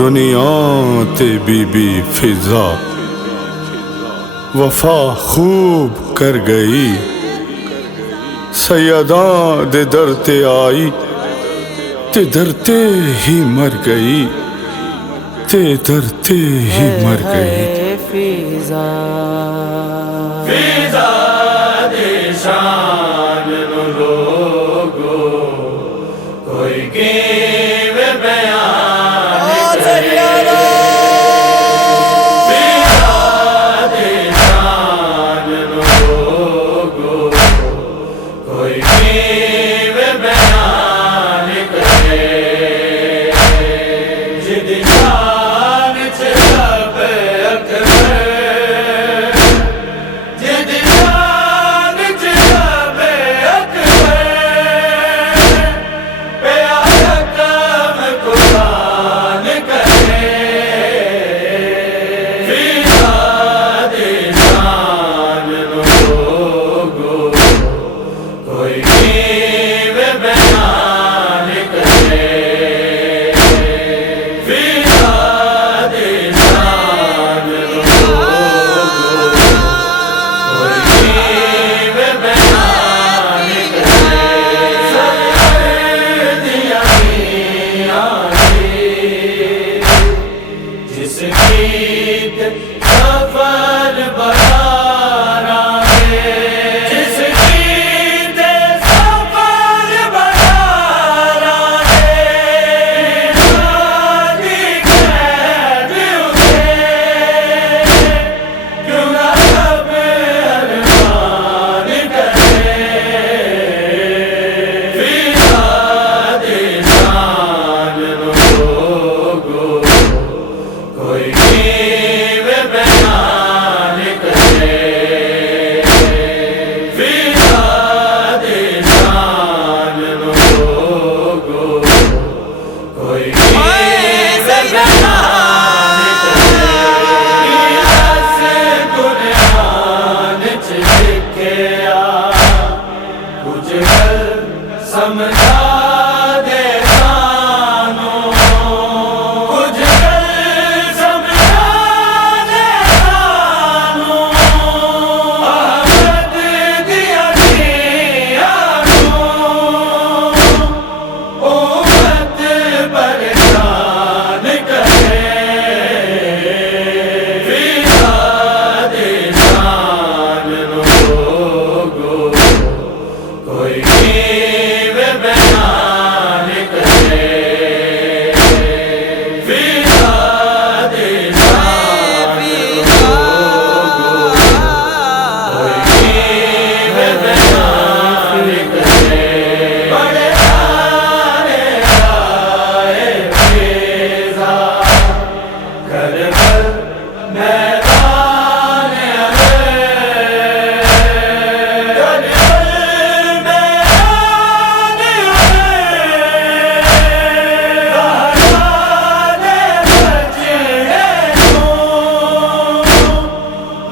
دنیا تے بی بی فضا وفا خوب کر گئی، سیداں دے در تے آئی تے درتے ہی مر گئی، تے درتے ہی مر گئی۔ فضا فضا دی شان نو لوگو کوئی کیویں بیان کرے، فضا دی شان نو لوگو کوئی کیویں بیان کرے، جد شان چ رب اکبر، جد شان چ رب اکبر، پیارا کام قرآن کرے، فضا دی شان نو لوگو کوئی کیویں بیان کرے، فضا دی شان نو لوگو کوئی کیویں بیان کرے، سرور دیا میاں جس گیت سفر بہاراں دے، جس گیت سفر بہاراں دے، شادی قید اٹھے، کیوں نہ رب ارمان کرے، فضا دی شان نو لوگو کوئی کیویں بیان کرے، فضا دی شان نو لوگو کوئی کیویں بیان کرے، اس قرآن چ لکھیا کچھ گل سمجھا دے سانوں، کچھ گل سمجھا دے سانوں، احمد دیا دھیاں نوں امت پریشان کرے، فضا دی شان نو لوگو کوئی کیویں بیان کرے، فضا دی شان نو لوگو کوئی کیویں بیان کرے، بڑے سارے آئے فضا کربل میدان علی، کربل میدان علی، زہرا دے بچڑے نوں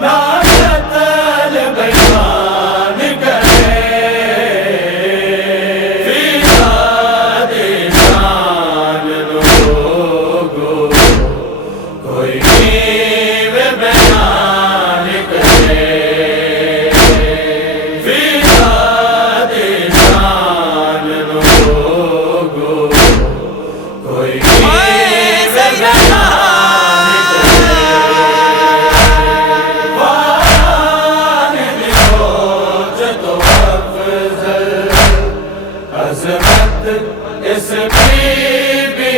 نہ قتل بیان کرے، فضا دی شان نو لوگو کوئی کیویں بیان کرے، فضا دی شان نو لوگو کوئی کیویں بیان کرے، واران لکھو جدو افضل عظمت اس بی بی